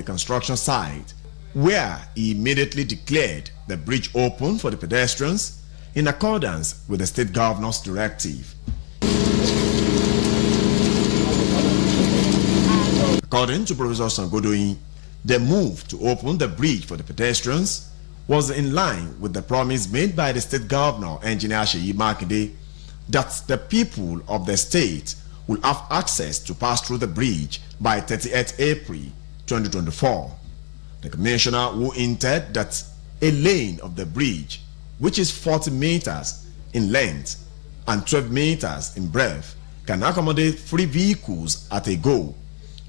the construction site, where he immediately declared the bridge open for the pedestrians in accordance with the state governor's directive. According to Professor Sangodoyin, the move to open the bridge for the pedestrians was in line with the promise made by the state governor, Engineer Seyi Makinde, that the people of the state will have access to pass through the bridge by 30th April 2024. The commissioner who hinted that a lane of the bridge, which is 40 meters in length and 12 meters in breadth, can accommodate 3 vehicles at a go,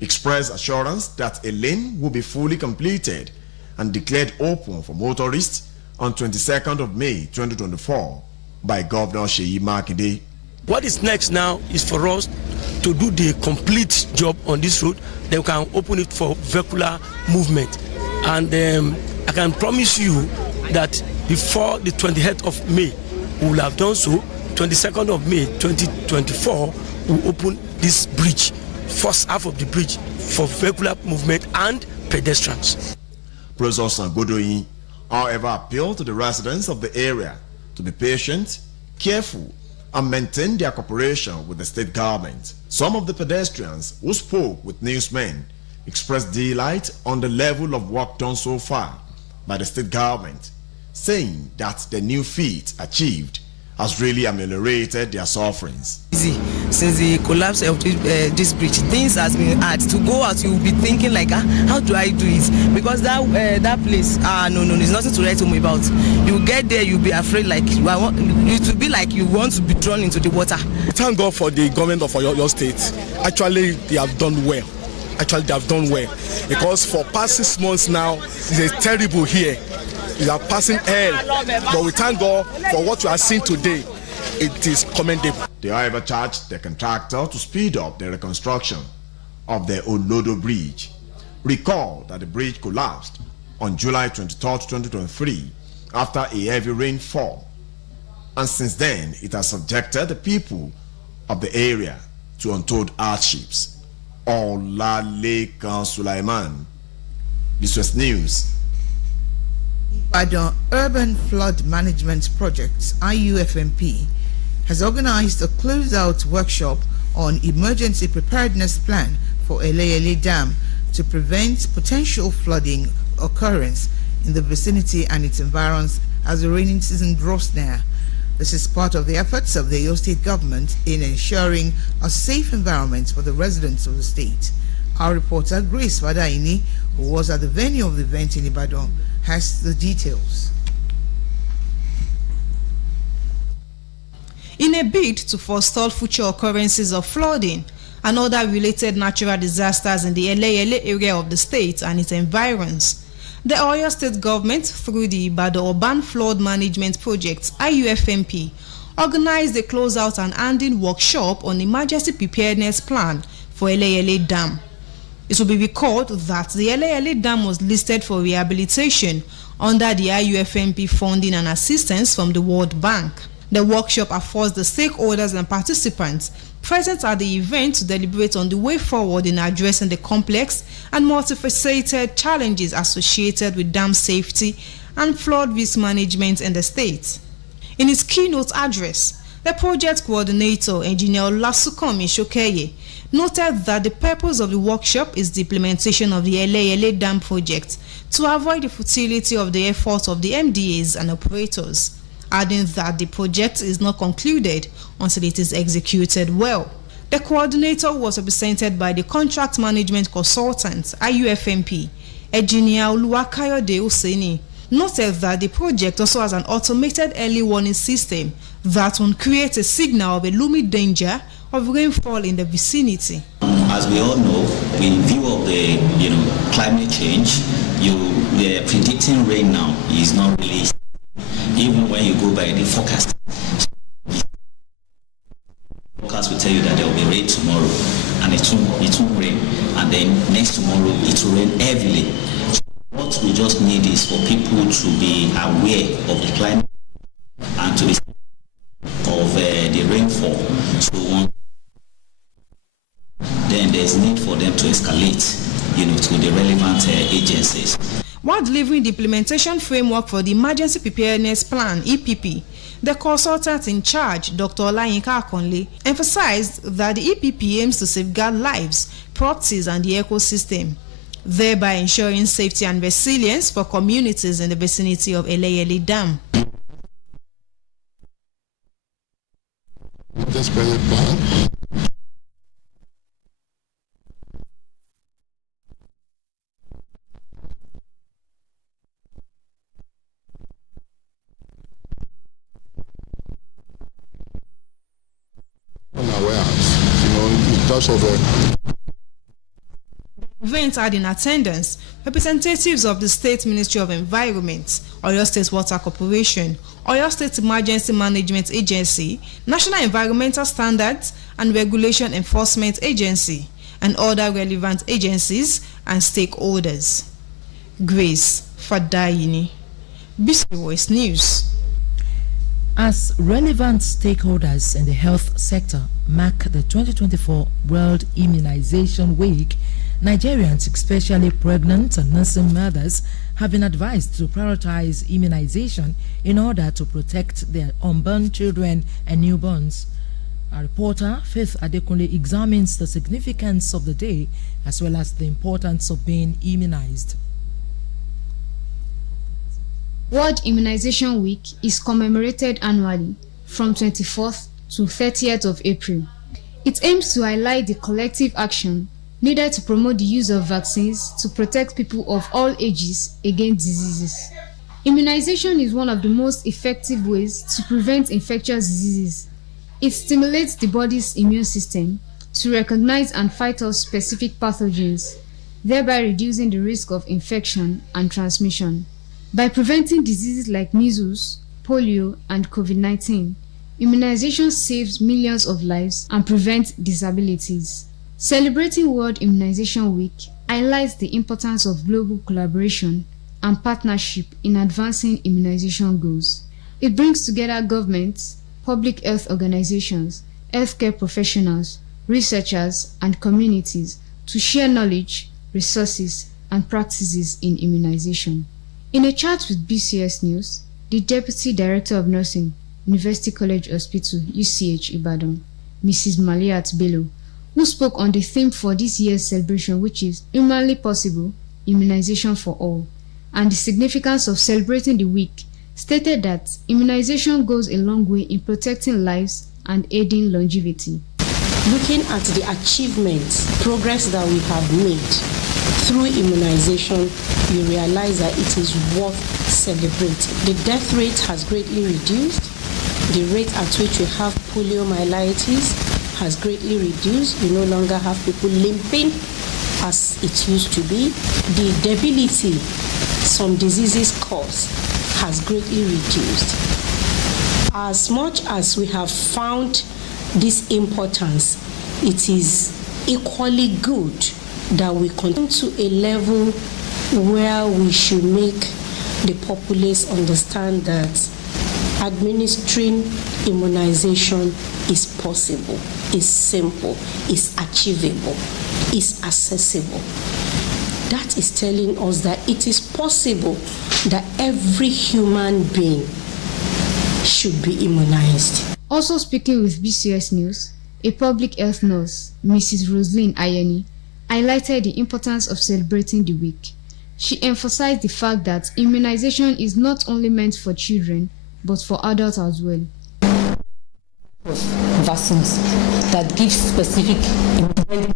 expressed assurance that a lane will be fully completed and declared open for motorists on 22nd of May 2024 by Governor Seyi Makinde. What is next now is for us to do the complete job on this road, then we can open it for vehicular movement. And I can promise you that before the 28th of May, we will have done so. 22nd of May 2024, we will open this bridge, first half of the bridge, for vehicular movement and pedestrians. Professor Sangodoyin, however, appealed to the residents of the area to be patient, careful, and maintain their cooperation with the state government. Some of the pedestrians who spoke with newsmen expressed delight on the level of work done so far by the state government, saying that the new feat achieved has really ameliorated their sufferings. Since the collapse of this bridge, things has been hard. To go out, you will be thinking like, how do I do it? Because that place, no, there's nothing to write home about. You get there, you'll be afraid, like it will be like you want to be thrown into the water. Thank God for the government of your state. Actually, they have done well. Because for past 6 months now, it's terrible here. We are passing hell, but we thank God for what we are seeing today. It is commendable. They however charged the contractor to speed up the reconstruction of the Olodo Bridge. Recall that the bridge collapsed on July 23, 2023 after a heavy rainfall, and since then it has subjected the people of the area to untold hardships. Olalekan Sulaiman, BCOS News. Ibadan Urban Flood Management Project, IUFMP, has organized a closeout workshop on emergency preparedness plan for Eleyele Dam to prevent potential flooding occurrence in the vicinity and its environs as the rainy season draws near. This is part of the efforts of the Oyo State government in ensuring a safe environment for the residents of the state. Our reporter Grace Wadaini, who was at the venue of the event in Ibadan, has the details. In a bid to forestall future occurrences of flooding and other related natural disasters in the Eleyele area of the state and its environs, the Oyo State government, through the Ibadan Urban Flood Management Project (IUFMP), organized a closeout and handing workshop on emergency preparedness plan for Eleyele Dam. It will be recalled that the Eleyele Dam was listed for rehabilitation under the IUFMP funding and assistance from the World Bank. The workshop affords the stakeholders and participants present at the event to deliberate on the way forward in addressing the complex and multifaceted challenges associated with dam safety and flood risk management in the state. In his keynote address, the project coordinator, Engineer Olasukanmi Shokeye, noted that the purpose of the workshop is the implementation of the Eleyele Dam project to avoid the futility of the efforts of the MDAs and operators, adding that the project is not concluded until it is executed well. The coordinator was represented by the contract management consultant, IUFMP, Engineer Oluwakayode Oseni, noted that the project also has an automated early warning system that will create a signal of a looming danger of rainfall in the vicinity. As we all know, in view of the climate change, the predicting rain now is not really, even when you go by the forecast. Forecast will tell you that there will be rain tomorrow, and it won't rain, and then next tomorrow it will rain heavily. So what we just need is for people to be aware of the climate and to be of the rainfall. So then there's need for them to escalate to the relevant agencies. While delivering the implementation framework for the Emergency Preparedness Plan (EPP), the consultant in charge, Dr. Olayinka Akonle, emphasized that the EPP aims to safeguard lives, properties, and the ecosystem, thereby ensuring safety and resilience for communities in the vicinity of Eleyele Dam. This plan. In terms of event had in attendance representatives of the State Ministry of Environment, Oyo State Water Corporation, Oyo State Emergency Management Agency, National Environmental Standards and Regulation Enforcement Agency, and other relevant agencies and stakeholders. Grace Fadayini, BCOS News. As relevant stakeholders in the health sector mark the 2024 World Immunization Week, Nigerians, especially pregnant and nursing mothers, have been advised to prioritize immunization in order to protect their unborn children and newborns. Our reporter, Faith Adekunle, examines the significance of the day as well as the importance of being immunized. World Immunization Week is commemorated annually from 24th to 30th of April. It aims to highlight the collective action needed to promote the use of vaccines to protect people of all ages against diseases. Immunization is one of the most effective ways to prevent infectious diseases. It stimulates the body's immune system to recognize and fight off specific pathogens, thereby reducing the risk of infection and transmission. By preventing diseases like measles, polio, and COVID-19, immunization saves millions of lives and prevents disabilities. Celebrating World Immunization Week highlights the importance of global collaboration and partnership in advancing immunization goals. It brings together governments, public health organizations, healthcare professionals, researchers, and communities to share knowledge, resources, and practices in immunization. In a chat with BCS News, the Deputy Director of Nursing, University College Hospital, UCH Ibadan, Mrs. Maliat Bello, who spoke on the theme for this year's celebration, which is Humanly Possible, Immunization for All, and the significance of celebrating the week, stated that immunization goes a long way in protecting lives and aiding longevity. Looking at the achievements, progress that we have made through immunization, you realize that it is worth celebrating. The death rate has greatly reduced. The rate at which we have poliomyelitis has greatly reduced. We no longer have people limping as it used to be. The debility some diseases cause has greatly reduced. As much as we have found this importance, it is equally good that we continue to a level where we should make the populace understand that administering immunization is possible, is simple, is achievable, is accessible. That is telling us that it is possible that every human being should be immunized. Also speaking with BCS News, a public health nurse, Mrs. Roslyn Ayeni, highlighted the importance of celebrating the week. She emphasized the fact that immunization is not only meant for children, but for adults as well. Vaccines that give specific immunity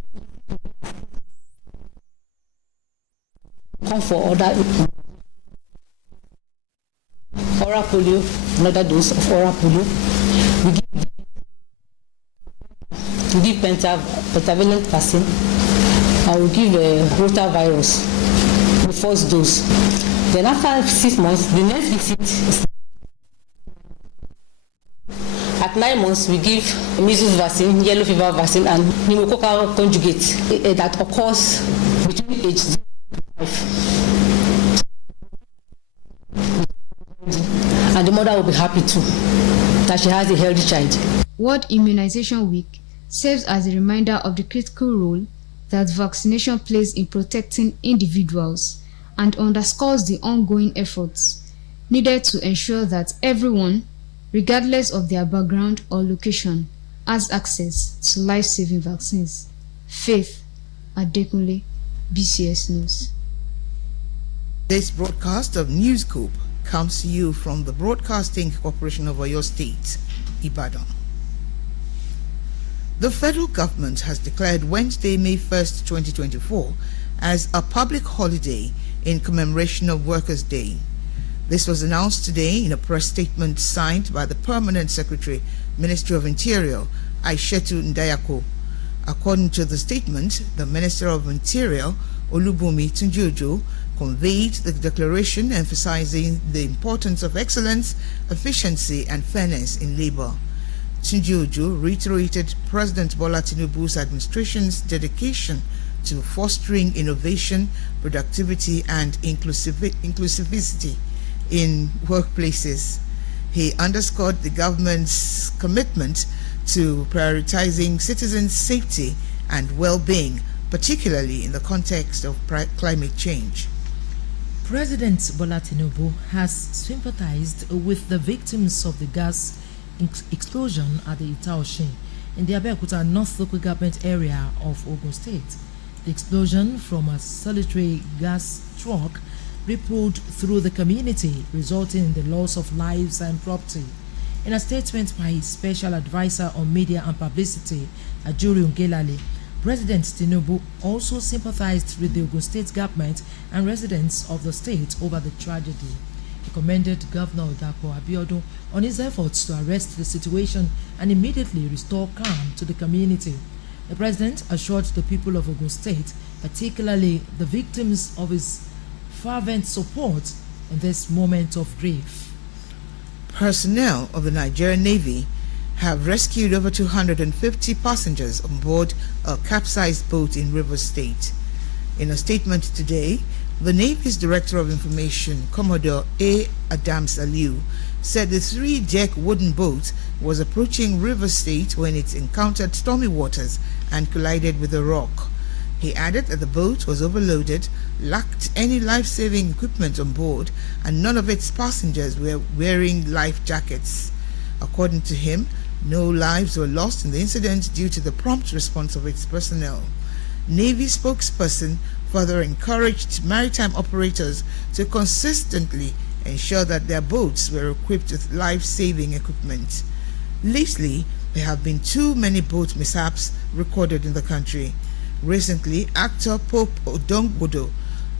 come for other oral polio, another dose of oral polio. We give pentavalent vaccine. I will give rotavirus, the first dose. Then after 6 months, the next visit is at 9 months, we give measles vaccine, yellow fever vaccine, and pneumococcal conjugate that occurs between age 0 and 5. And the mother will be happy too that she has a healthy child. World Immunization Week serves as a reminder of the critical role that vaccination plays in protecting individuals and underscores the ongoing efforts needed to ensure that everyone, regardless of their background or location, has access to life-saving vaccines. Faith Adekunle, BCS News. This broadcast of Newscope comes to you from the Broadcasting Corporation of Oyo State, Ibadan. The federal government has declared Wednesday, May 1st, 2024 as a public holiday in commemoration of Workers' Day. This was announced today in a press statement signed by the Permanent Secretary, Ministry of Interior, Aishetu Ndayako. According to the statement, the Minister of Interior, Olubunmi Tunji-Ojo, conveyed the declaration emphasizing the importance of excellence, efficiency, and fairness in labor. Tunji-Ojo reiterated President Bola Tinubu's administration's dedication to fostering innovation, productivity, and inclusivity in workplaces. He underscored the government's commitment to prioritizing citizens' safety and well-being, particularly in the context of climate change. President Bola Tinubu has sympathized with the victims of the gas explosion at the Itaoshin in the Abeokuta North Local Government area of Ogun State. The explosion from a solitary gas truck rippled through the community, resulting in the loss of lives and property. In a statement by his special advisor on media and publicity, Ajuri Ngelale, President Tinubu also sympathized with the Ogun State government and residents of the state over the tragedy. He commended Governor Dapo Abiodun on his efforts to arrest the situation and immediately restore calm to the community. The president assured the people of Ogun State, particularly the victims, of his fervent support in this moment of grief. Personnel of the Nigerian Navy have rescued over 250 passengers on board a capsized boat in Rivers State. In a statement today, the Navy's Director of Information, Commodore A. Adams Aliu, said the 3-deck wooden boat was approaching Rivers State when it encountered stormy waters and collided with a rock. He added that the boat was overloaded, lacked any life-saving equipment on board, and none of its passengers were wearing life jackets. According to him, no lives were lost in the incident due to the prompt response of its personnel. Navy spokesperson further encouraged maritime operators to consistently ensure that their boats were equipped with life-saving equipment. Lately, there have been too many boat mishaps recorded in the country. Recently, actor Pope Odongbodo,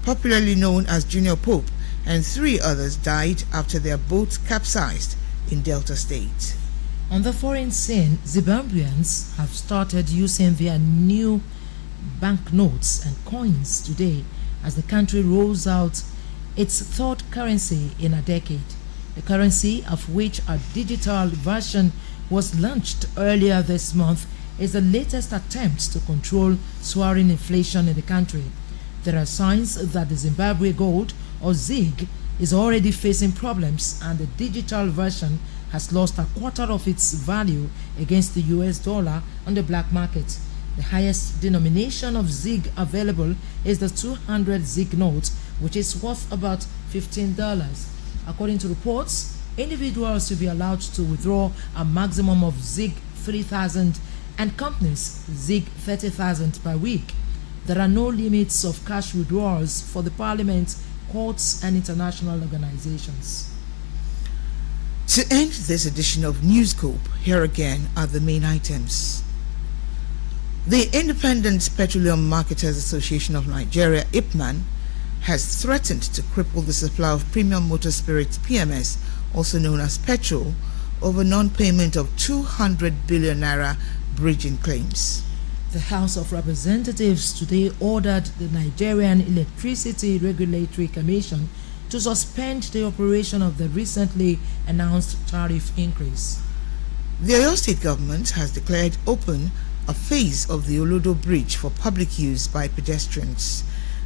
popularly known as Junior Pope, and 3 others died after their boats capsized in Delta State. On the foreign scene, Zimbabweans have started using their new banknotes and coins today as the country rolls out its third currency in a decade. The currency, of which a digital version was launched earlier this month, is the latest attempt to control soaring inflation in the country. There are signs that the Zimbabwe gold, or ZiG, is already facing problems, and the digital version has lost a quarter of its value against the US dollar on the black market. The highest denomination of ZiG available is the 200 ZiG note, which is worth about $15. According to reports, individuals will be allowed to withdraw a maximum of ZiG 3,000 and companies ZiG 30,000 per week. There are no limits of cash withdrawals for the parliament, courts, and international organizations. To end this edition of Newscope, here again are the main items. The Independent Petroleum Marketers Association of Nigeria, IPMAN, has threatened to cripple the supply of premium motor spirits PMS, also known as petrol, over non-payment of 200 billion naira bridging claims. The House of Representatives today ordered the Nigerian Electricity Regulatory Commission to suspend the operation of the recently announced tariff increase. The Oyo State government has declared open a phase of the Olodo Bridge for public use by pedestrians.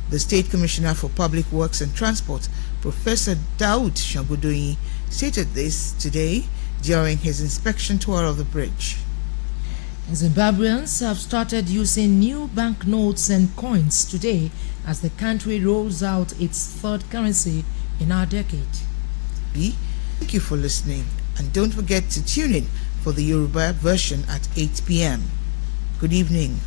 The State Commissioner for Public Works and Transport, Professor Daud Shangodoyi, stated this today during his inspection tour of the bridge. Zimbabweans have started using new banknotes and coins today as the country rolls out its third currency in our decade. Thank you for listening, and don't forget to tune in for the Yoruba version at 8 p.m. Good evening.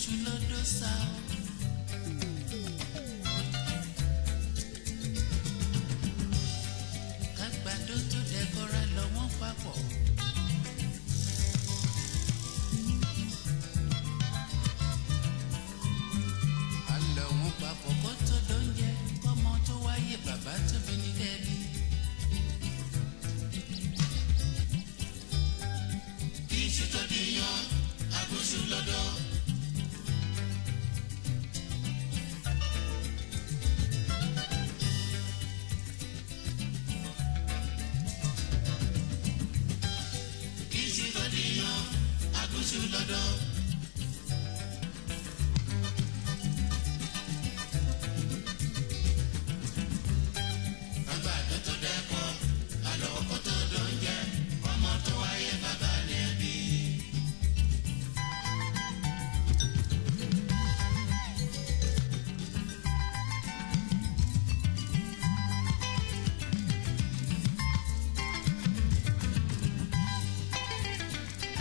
Agushulodosao.